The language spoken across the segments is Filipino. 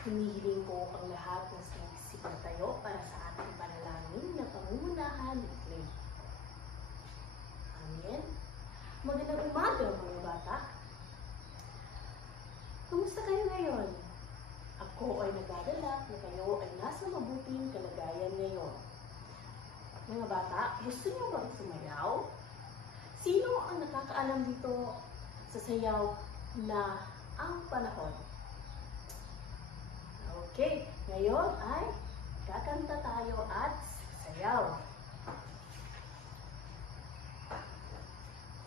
Hinihiling ko ang lahat na sinisip na tayo para sa ating panalangin na pangungunahan ni Clay. Amen. Magandang umaga mga bata. Kumusta kayo ngayon? Ako ay nagagalak na kayo ay nasa mabuting kalagayan ngayon. Mga bata, gusto niyo bang sumayaw? Sino ang nakakaalam dito sa sayaw na ang panahon? Okay, ngayon ay kakanta tayo at sayaw.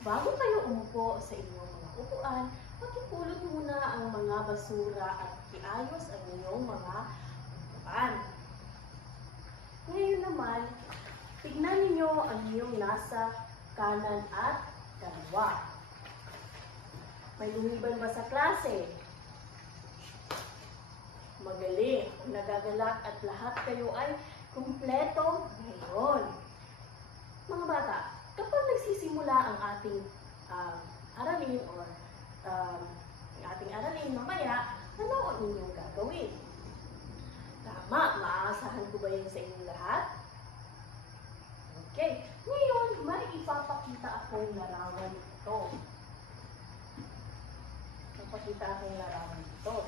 Bago kayo umupo sa inyong mga upuan, makipulot muna ang mga basura at iayos ang inyong mga upuan. Ngayon naman, tignan ninyo ang inyong nasa kanan at kaliwa. May lumiban ba sa klase? Magaling, nagagalak at lahat kayo ay kumpleto ngayon. Mga bata, kapag nagsisimula ang ating aralin or ating aralin mamaya, ano ang inyong gagawin? Tama, maaasahan ko ba yan sa inyong lahat? Okay, ngayon may ipapakita akong larawan ito. Ipapakita akong larawan ito.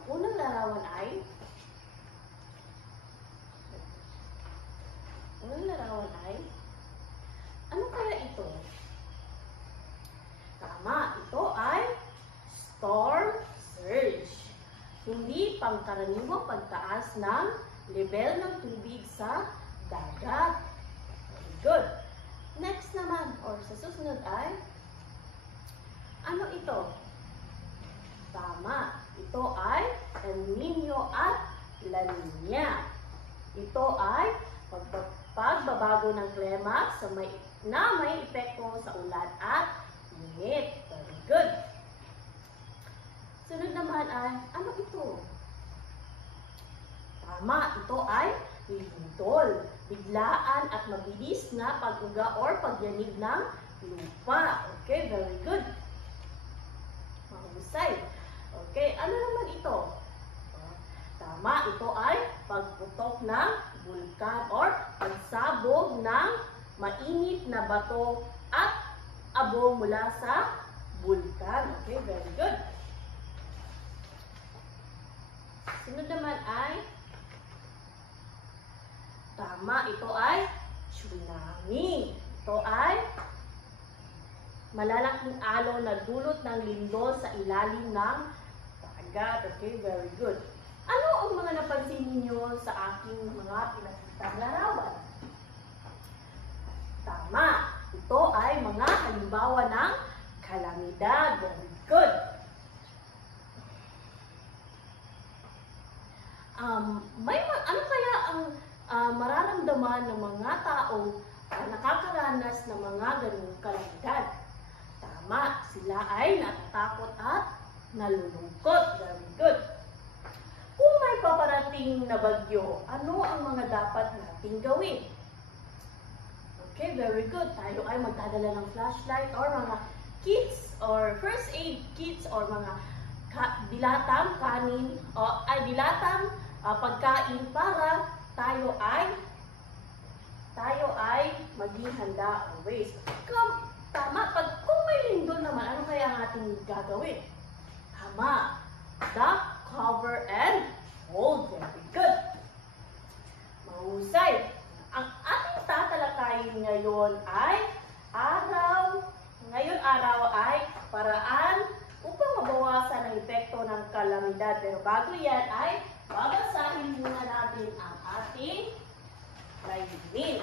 Ang unang larawan ay ano kaya ito? Tama, ito ay storm surge. Hindi pangkaraniwang pagtaas ng level ng tubig sa dagat. Very good. Next naman, or sa susunod ay, ano ito? Tama, ito ay El Nino at La Nina. Ito ay pagbabago ng klima na may epekto sa ulan at init. Very good. Sunod naman ay, ano ito? Tama, ito ay lindol. Biglaan at mabilis na pag-uga or pagyanig ng lupa. Okay, very good. Mahusay. Okay, ano naman ito? Tama, ito ay pagputok ng bulkan or pagsabog ng mainit na bato at abo mula sa bulkan. Okay, very good. Sunod naman ay, tama, ito ay tsunami. Ito ay malalaking alon na dulot ng lindol sa ilalim ng dagat. Okay, very good. Ano ang mga napansin ninyo sa aking mga pinakitang larawan? Tama, ito ay mga halimbawa ng kalamidad. Very good. Ano kaya ang mararamdaman ng mga taong nakakaranas ng mga ganung kalamidad? Tama, sila ay natatakot at nalulungkot. Very good. Kung may paparating na bagyo, ano ang mga dapat nating gawin? Okay, very good. Tayo ay magdadala ng flashlight or mga kits or first aid kits or mga dilatang kanin o dilatang pagkain para tayo ay maging handa always. Tama, kung may lindol naman, ano kaya ang ating gagawin? Tama, duck, cover, and hold. Very good. Mahusay. Ang ating tatalakayin ngayon ay araw ay paraan upang mabawasan ang epekto ng kalamidad. Pero bago yan ay babasahin muna natin ang ating layunin.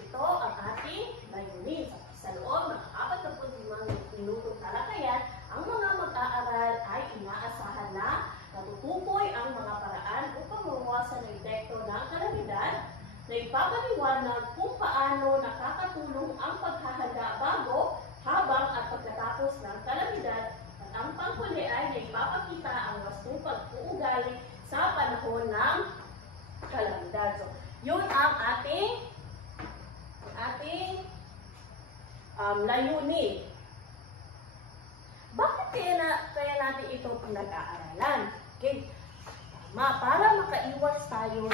Ito ang ating layunin. Sa loob ng 45 minutong talakayan, ang mga mag-aaral ay inaasahan na natutukoy ang mga paraan upang mawasan ang epekto ng kalamidad layunin. Bakit kaya natin ito pinag-aaralan? Okay. Tama, para makaiwas tayo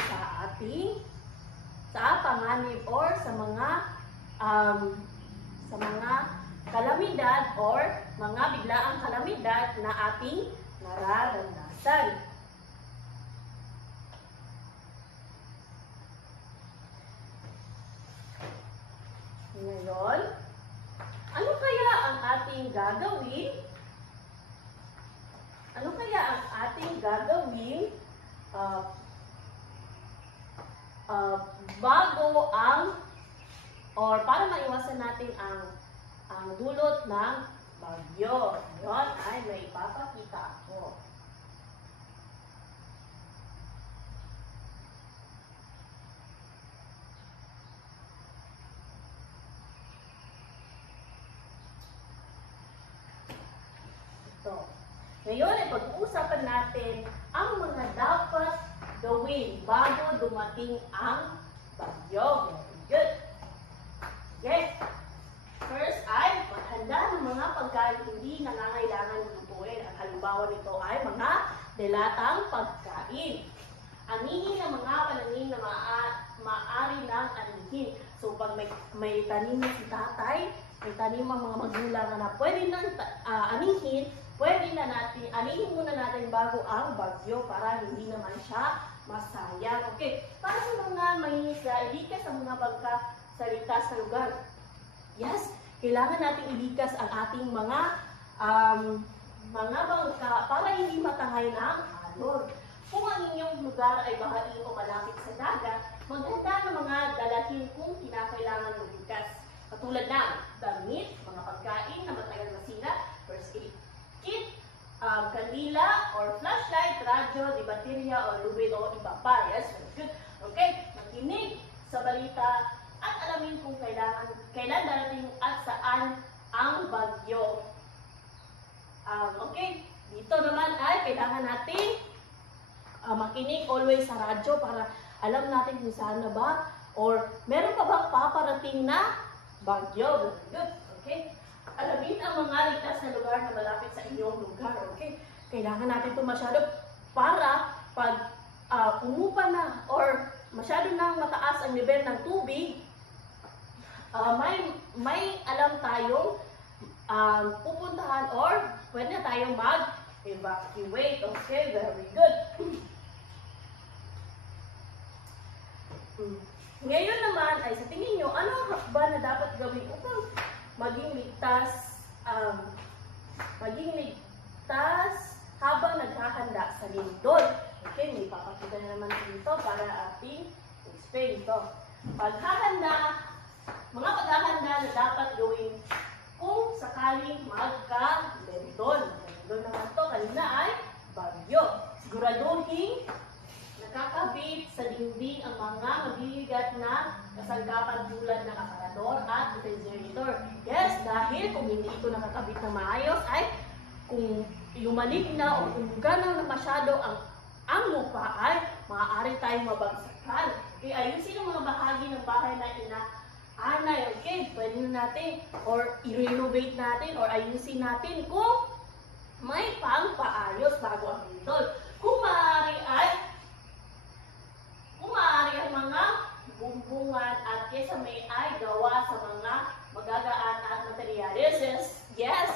sa panganib or sa mga kalamidad or mga biglaang kalamidad na ating nararanasan. Ngayon, ano kaya ang ating gagawin? Ano kaya ang ating gagawin bago or para maiwasan natin ang dulot ng bagyo? Ngayon ay may ipapakita ako. Ngayon ay pag-uusapan natin ang mga dapat gawin bago dumating ang bagyo. Very good. Okay. First ay maghanda ng mga pagkain hindi nangangailangan lutuin. Ang halimbawa nito ay mga delatang pagkain. Anihin ang mga panangin na maaari ng anihin. So pag may tanim na si tatay, may tanim ang mga magulang na pwede nang anihin, anihin muna natin bago ang bagyo para hindi naman siya masayang. Okay, para sa mga mangingisda, ilikas ang mga bangka sa ligtas na lugar. Yes, kailangan natin ilikas ang ating mga bangka para hindi matangay ng alon. Kung ang inyong lugar ay bahain o malapit sa dagat, maghanda ng mga dalahin kung kinakailangan lumikas. Katulad ng damit, mga pagkain na matagal masira, first aid kit, kandila or flashlight, radyo, di baterya o lubid o iba pa. Yes, very good. Okay, makinig sa balita at alamin kung kailan darating at saan ang bagyo. Okay, dito naman ay kailangan natin makinig always sa radyo para alam natin kung saan na ba or meron pa bang paparating na bagyo. Very good. Okay. Alamin ang mga ligtas na lugar na malapit sa inyong lugar. Okay? Kailangan natin ito masyado para pag umupa na or masyado nang mataas ang level ng tubig, may alam tayong pupuntahan or pwede na tayong mag-evacuate. Okay? Very good. Ngayon naman ay sa tingin nyo, ano ang hakbang na dapat gawin upang maging ligtas habang naghahanda sa lindol. Okay, may papakita na naman dito para ating explain ito. Mga paghahanda na dapat gawin kung sakaling magka-lindol. Lindol naman ito, kanina ay bagyo. Siguraduhin nakakabit sa dingding ang mga mabibigat na kasangkapan tulad ng aparador at refrigerator. Yes, dahil kung hindi ito nakakabit na maayos ay kung lumalig na o kung ganaw na masyado ang lupa ay maaari tayong mabagsakan. Okay, ayusin ang mga bahagi ng bahay na inaanay. Okay, pwede na natin or i-renovate natin or ayusin natin kung may pang-paayos bago ang lindol. Kung maaari ang mga bumbungan at kesame ay gawa sa mga magagaan at materyales. Yes,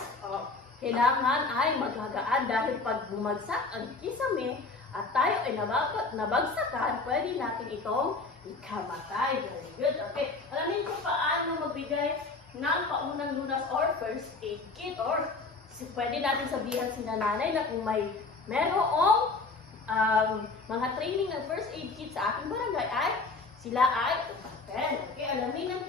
kailangan ay magagaan dahil pag bumagsak ang kisame at tayo ay nabagsakan, pwede natin itong ikamatay. Very good. Okay, alamin kung paano magbigay ng paunang lunas or first aid kit or pwede natin sabihan si nanay na kung merong mga training ng first aid kit sa ating barangay ay sila ay upaten. Okay, alamin ang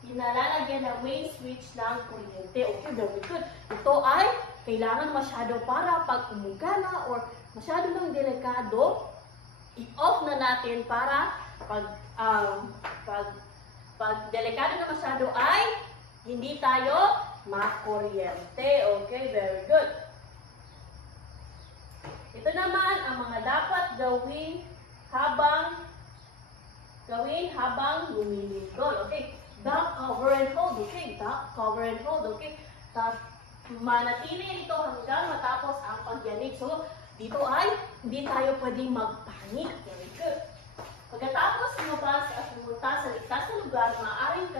kinalalagyan ng main switch ng kuryente. Okay, very good. Ito ay kailangan masyado para pag umuga na or masyado ng delikado, i-off na natin para pag delikado na masyado ay hindi tayo makuryente. Okay, very good. Ito naman ang mga dapat gawin habang lumilindol. Okay, duck, cover, and hold. Okay, duck, cover and hold. Okay? Manatili ito hanggang matapos ang pagyanig. So, dito ay hindi tayo pwedeng magpanik. Very good. Pagkatapos lumabas at pumunta sa ligtas na lugar, maaaring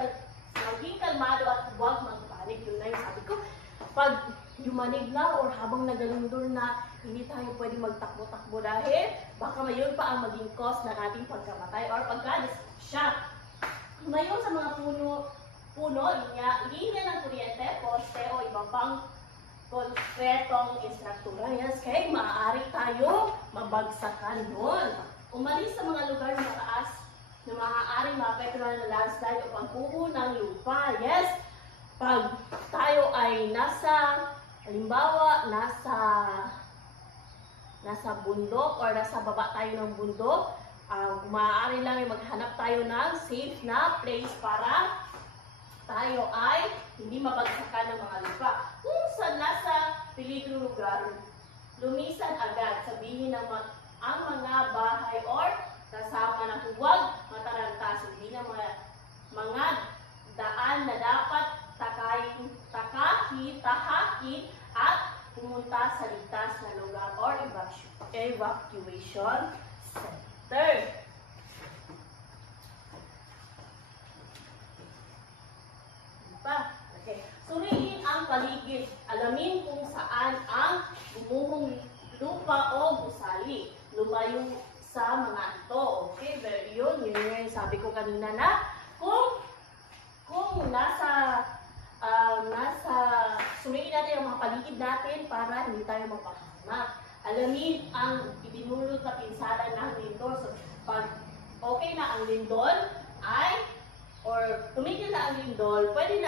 maging kalmado at huwag magpanik. Yun na yung sabi ko. Pag yumanig na or habang nagalindol na, hindi tayo pwedeng magtakbo-takbo dahil baka mayon pa ang maging cause ng ating pagkamatay or pagka-shock. Ngayon sa mga puno, linya ng kuryente, poste o ibang pang konkretong istruktura. Yes, kaya maaari tayo mabagsakan doon. Umalis sa mga lugar na mataas na maaaring maapektuhan ng landslide o pagbuho ng lupa. Yes, pag tayo ay halimbawa, nasa bundok or nasa baba tayo ng bundok, maaari lang ay maghanap tayo ng safe na place para tayo ay hindi mabagsakan ng mga lupa. Kung sa nasa peligro lugar, lumisan agad, sabihin ng ang mga bahay or kasama na huwag mataranta, sabihin ng mga daan na dapat tahakin at pumunta sa ligtas na lugar or evacuation center. Okay. Suriin ang paligid. Alamin kung saan ang bumuhong lupa o gusali. Lumayo sa mga ito. Okay, yun yung sabi ko kanina na kung nasa suriin natin ang mga paligid natin para hindi tayo mapahamak. Alamin ang ibinulot na pinsala ng lindol. So, pag okay na ang lindol or tumigil na ang lindol, pwede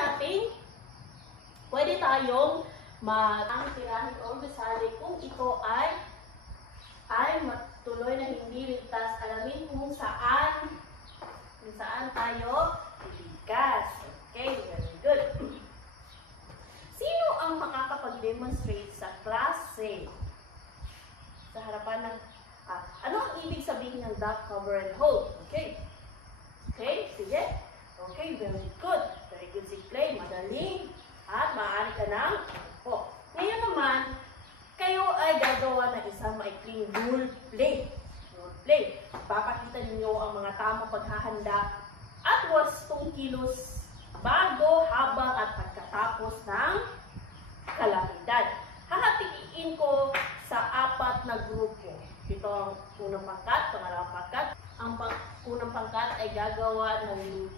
tayong ang tirahin o gusali kung ito ay matuloy na hindi ligtas. Alamin kung saan tayo liligtas. Okay, very good. Sino ang makakapag-demonstrate sa klase? Sa harapan ng ano ang ibig sabihin ng duck, cover, and hold? Okay. Okay, sige. Okay, very good. Very good si Clay. Madaling at maaari ka ng Ngayon naman, kayo ay gagawa ng isang maikling role play. Role play. Papakita ninyo ang mga tamang paghahanda at wastong kilos bago, habang at pagkatapos ng kalamidad. Hahatiin ko sa 4 na grupo. Ito ang unang pangkat, pangalawang pangkat. Ang unang pangkat ay gagawa ng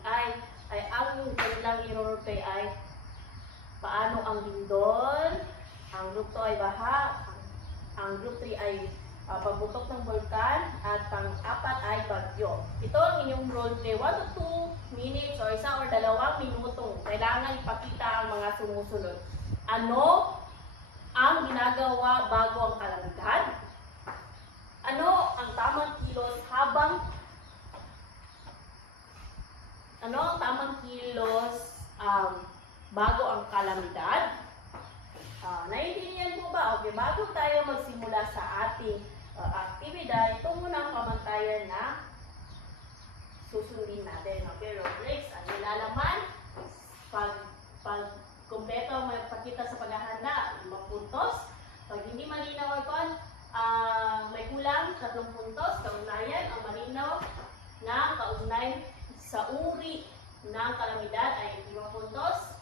ang kanilang i-role-play ay paano ang lindol, ang group 2 ay baha, ang group 3 ay pagbutok ng bulkan, at pang-4 ay bagyo. Ito ang inyong role-play. 1 to 2 minutes or 1 or 2 minutong kailangan ipakita ang mga sumusunod. Ano ang ginagawa bago ang kalamidad? Ano ang tamang kilos bago ang kalamidad? Naiintindihan mo ba? Okay, bago tayo magsimula sa ating aktibidad, ito muna ang pamantayan na susundin natin. Okay, road race. Ang nilalaman, pag kompleto may pakita sa paghahanda, 5 puntos. Pag hindi malinaw may kulang, 3 puntos. Kaugnayan, ang malinaw na kaugnay sa uri ng kalamidad ay 5 puntos.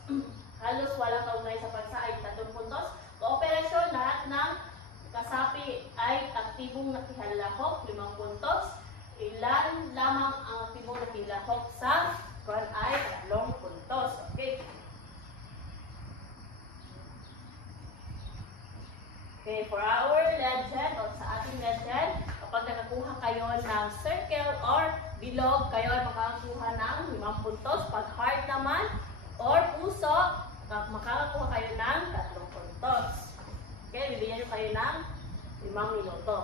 Halos walang kaugnay sa bansa ay 3 puntos. Kooperasyon, lahat ng kasapi ay aktibong nakihalahok, 5 puntos. Ilan lamang ang aktibong nakilahok sa ay 3 puntos. Okay. Okay, for our legend o sa ating legend, kapag nakakuha kayo ng circle or bilog, kayo ay makakakuha ng 5 puntos. Pag heart naman or puso, makakakuha kayo ng 3 puntos. Okay, bibigyan nyo kayo ng 5 minuto.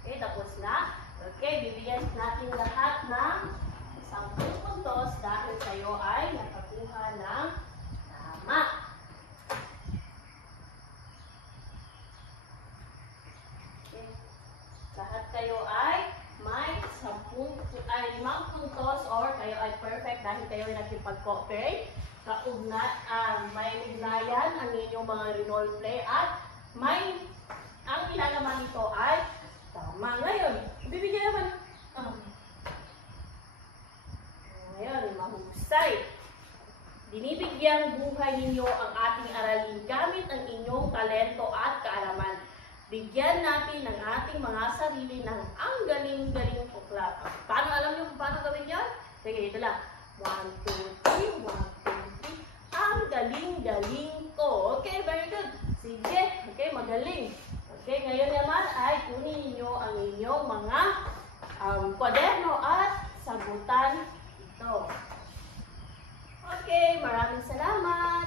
Okay, tapos na. Okay, bibigyan natin lahat ng 10 puntos dahil kayo ay nakakuha ng tama. kayo ay may 5 puntos or kayo ay perfect dahil kayo ay nakipag-cooperate. May ugnayan ang inyong mga role play at ang ilalaman nito ay tama. Ngayon, bibigyan naman. Ngayon, mahusay. Binibigyang buhay ninyo ang ating aralin gamit ang inyong talento at kaalaman. Bigyan natin ng ating mga sarili ng ang galing-galing uklat. Paano alam niyo kung paano gawin yan? Sige, ito lang. 1, 2, 3, 1, 2, 3. Ang galing-galing ko. Okay, very good. Sige, okay, magaling. Okay, ngayon naman ay kunin ninyo ang inyong mga kwaderno at sagutan ito. Okay, maraming salamat.